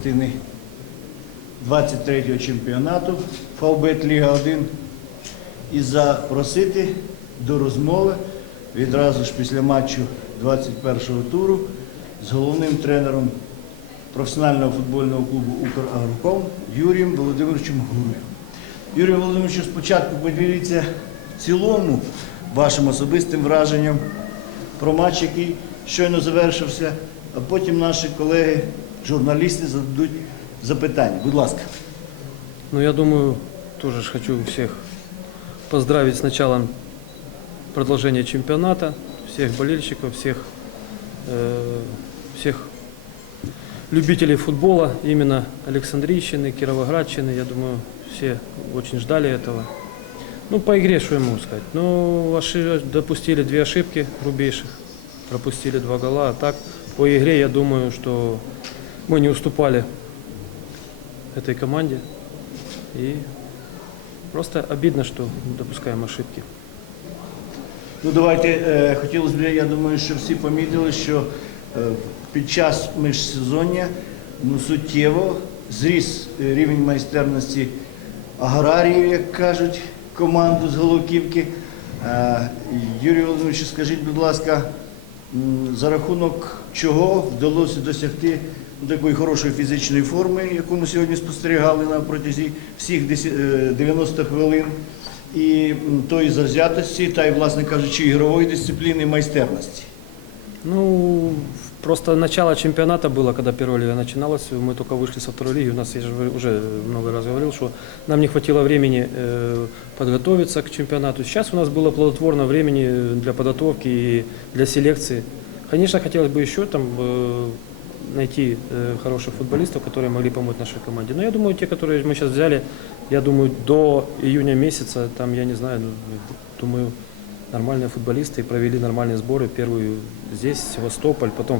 частини 23-го чемпіонату Фавбет Ліга 1 і запросити до розмови відразу ж після матчу 21-го туру з головним тренером професіонального футбольного клубу «Украгроком» Юрієм Володимировичем Гурою. Юрій Володимирович, спочатку поділіться в цілому вашим особистим враженням про матч, який щойно завершився, а потім наші колеги, журналісти, зададуть запитання. Будь ласка. Ну, я думаю, тоже ж хочу всех поздравить с началом продолжения чемпионата, всех болельщиков, всех, э, всех любителей футбола, именно Александрийщины, Кировоградщины. Я думаю, все очень ждали этого. Ну, по игре, что я могу сказать? Ну, ошиб- допустили две ошибки грубейших, пропустили два гола. А так, по игре, я думаю, что мы не уступали этой команде. И просто обидно, что допускаем ошибки. Ну давайте е, хотілося б, я думаю, що всі помітили, що під час міжсезоння ну, суттєво зріс е, рівень майстерності аграріїв, як кажуть, команду з Головківки. Е, Юрій Володимирович, скажіть, будь ласка, за рахунок чого вдалося досягти такої хорошої фізичної форми, яку ми сьогодні спостерігали на протязі всіх 10 е, 90 хвилин, і м, тої завзятості, та й, власне кажучи, ігрової дисципліни і майстерності. Ну, просто начало чемпионата было, когда первая лига начиналась, мы только вышли со второй лиги, у нас, я же говорю- уже много раз говорил, что нам не хватило времени э, подготовиться к чемпионату. Сейчас у нас было плодотворно времени для подготовки и для селекции. Конечно, хотелось бы еще там э, найти э, хороших футболистов, которые могли помочь нашей команде. Но я думаю, те, которые мы сейчас взяли, я думаю, до июня месяца, там, я не знаю, ну, думаю, нормальные футболисты и провели нормальные сборы. Первую здесь, Севастополь, потом